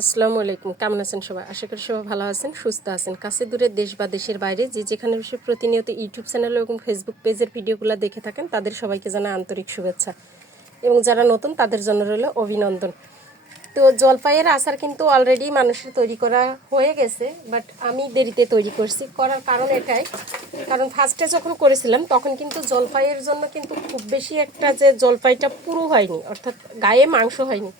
আসসালামু আলাইকুম। কেমন আছেন সবাই? আশা করি সবাই ভালো আছেন, সুস্থ আছেন। কাছে দূরে দেশ বা দেশের বাইরে যে যেখানে বসে প্রতিনিয়ত ইউটিউব চ্যানেল এবং ফেসবুক পেজের ভিডিওগুলো দেখে থাকেন তাদের সবাইকে জানাই আন্তরিক শুভেচ্ছা এবং যারা নতুন তাদের জন্য রইল অভিনন্দন। তো জলপাইয়ের আচার কিন্তু অলরেডি মানুষের তৈরি করা হয়ে গেছে, বাট আমি দেরিতে তৈরি করছি। করার কারণ এটাই, কারণ ফার্স্টে যখন করেছিলাম তখন কিন্তু জলপাইয়ের জন্য কিন্তু খুব বেশি একটা যে জলপাইটা পুরো হয়নি, অর্থাৎ গায়ে মাংস হয়নি,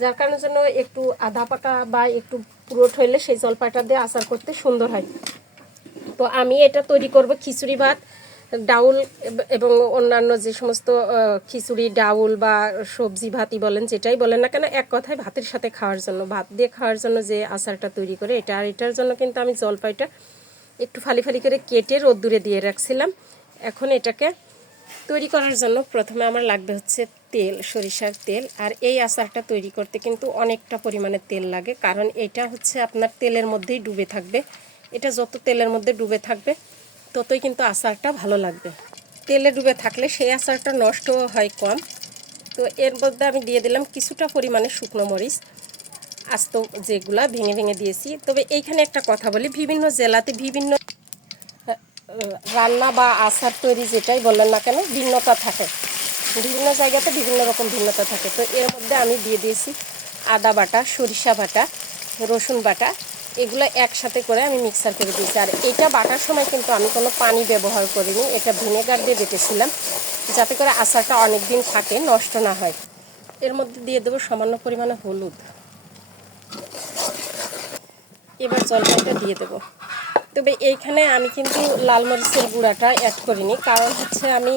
যার কারণের জন্য একটু আধা পাকা বা একটু পুরোট হইলে সেই জলপাইটা দিয়ে আচার করতে সুন্দর হয়। তো আমি এটা তৈরি করব খিচুড়ি ভাত, ডাউল এবং অন্যান্য যে সমস্ত খিচুড়ি ডাউল বা সবজি ভাতই বলেন, যেটাই বলেন না কেন, এক কথায় ভাতের সাথে খাওয়ার জন্য, ভাত দিয়ে খাওয়ার জন্য যে আচারটা তৈরি করে এটা। আর এটার জন্য কিন্তু আমি জলপাইটা একটু ফালি ফালি করে কেটে রোদ্দুরে দিয়ে রাখছিলাম। এখন এটাকে তৈরি করার জন্য প্রথমে আমার লাগবে হচ্ছে তেল, সরিষার তেল। আর এই আচারটা তৈরি করতে কিন্তু অনেকটা পরিমাণে তেল লাগে, কারণ এটা হচ্ছে আপনার তেলের মধ্যেই ডুবে থাকবে। এটা যত তেলের মধ্যে ডুবে থাকবে ততই কিন্তু আচারটা ভালো লাগবে। তেলে ডুবে থাকলে সেই আচারটা নষ্ট হয় কম। তো এর মধ্যে আমি দিয়ে দিলাম কিছুটা পরিমাণে শুকনো মরিচ, আস্ত যেগুলা ভেঙে ভেঙে দিয়েছি। তবে এইখানে একটা কথা বলি, বিভিন্ন জেলাতে বিভিন্ন রান্না বা আচার তৈরি যেটাই বলেন না কেন ভিন্নতা থাকে, বিভিন্ন জায়গাতে বিভিন্ন রকম ভিন্নতা থাকে। তো এর মধ্যে আমি দিয়ে দিয়েছি আদা বাটা, সরিষা বাটা, রসুন বাটা, এগুলো একসাথে করে আমি মিক্সার করে দিয়েছি। আর এটা বাটার সময় কিন্তু আমি কোনো পানি ব্যবহার করিনি, এটা ভিনেগার দিয়ে বেটেছিলাম যাতে করে আচারটা অনেক দিন থাকে, নষ্ট না হয়। এর মধ্যে দিয়ে দেবো সামান্য পরিমাণে হলুদ। এবার জলপাইটা দিয়ে দেবো। তবে এইখানে আমি কিন্তু লাল মরিচের গুঁড়াটা অ্যাড করিনি, কারণ হচ্ছে আমি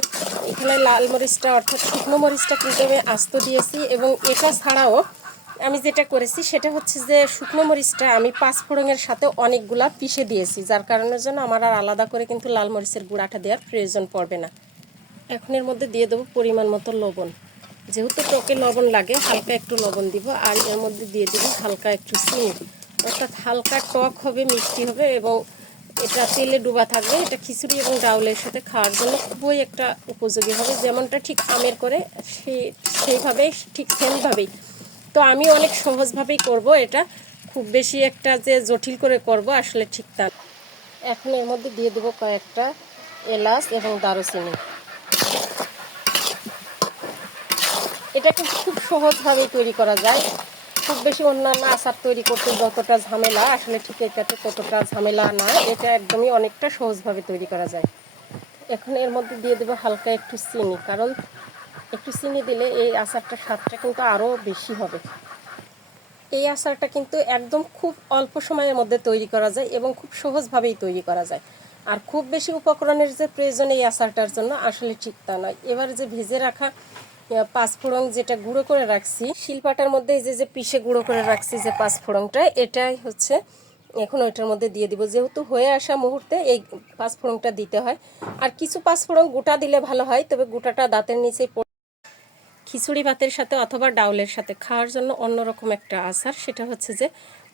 এখানে লাল মরিচটা অর্থাৎ শুকনো মরিচটা কিন্তু আমি আস্ত দিয়েছি। এবং এটা ছাড়াও আমি যেটা করেছি সেটা হচ্ছে যে শুকনো মরিচটা আমি পাঁচফোড়নের সাথে অনেকগুলা পিষে দিয়েছি, যার কারণের জন্য আমার আর আলাদা করে কিন্তু লাল মরিচের গুঁড়াটা দেওয়ার প্রয়োজন পড়বে না। এখন এর মধ্যে দিয়ে দেবো পরিমাণ মতো লবণ, যেহেতু টকে লবণ লাগে হালকা একটু লবণ দিব। আর এর মধ্যে দিয়ে দেবো হালকা একটু চিনি, অর্থাৎ হালকা টক হবে, মিষ্টি হবে এবং এটা তেলে ডুবা থাকবে। এটা খিচুড়ি এবং ডাউলের সাথে খাওয়ার জন্য খুবই একটা উপযোগী হবে, যেমনটা ঠিক আমের করে সেইভাবেই, ঠিক সেমভাবেই। তো আমি অনেক সহজভাবেই করব এটা, খুব বেশি একটা যে জটিল করে করব আসলে ঠিক তা। এখন এর মধ্যে দিয়ে দেবো কয়েকটা এলাচ এবং দারুচিনি। এটা কিন্তু খুব সহজভাবেই তৈরি করা যায়, খুব বেশি অন্যান্য আচার তৈরি করতে যতটা ঝামেলা আসলে ঠিক এটাতে ততটা ঝামেলা না, এটা একদমই অনেকটা সহজভাবে তৈরি করা যায়। এখন এর মধ্যে দিয়ে দেবো হালকা একটু চিনি, কারণ একটু চিনি দিলে এই আচারটার স্বাদটা কিন্তু আরও বেশি হবে। এই আচারটা কিন্তু একদম খুব অল্প সময়ের মধ্যে তৈরি করা যায় এবং খুব সহজভাবেই তৈরি করা যায়। আর খুব বেশি উপকরণের যে প্রয়োজন এই আচারটার জন্য আসলে ঠিক তা নয়। এবার যে ভেজে রাখা পাঁচফোড়ন যেটা গুঁড়ো করে রাখছি শিলপাটার মধ্যে, এই যে পিষে গুঁড়ো করে রাখছি যে পাঁচফোড়নটা, এটাই হচ্ছে এখন ওইটার মধ্যে দিয়ে দিব। যেহেতু হয়ে আসা মুহূর্তে এই পাঁচফোড়নটা দিতে হয়। আর কিছু পাঁচফোড়ন গোটা দিলে ভালো হয়, তবে গোটাটা দাঁতের নিচে খিচুড়ি ভাতের সাথে অথবা ডাউলের সাথে খাওয়ার জন্য অন্যরকম একটা আচার, সেটা হচ্ছে যে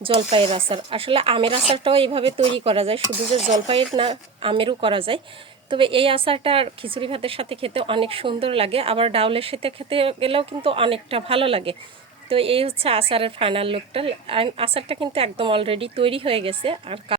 জলপাইয়ের আচার। আসলে আমের আচারটাও এইভাবে তৈরি করা যায়, শুধু যে জলপাইয়ের না, আমেরও করা যায়। তবে এই আচারটা খিচুড়ি ভাতের সাথে খেতে অনেক সুন্দর লাগে, আবার ডাউলের সাথে খেতে গেলেও কিন্তু অনেকটা ভালো লাগে। তো এই হচ্ছে আচারের ফাইনাল লুকটা। আচারটা কিন্তু একদম অলরেডি তৈরি হয়ে গেছে। আর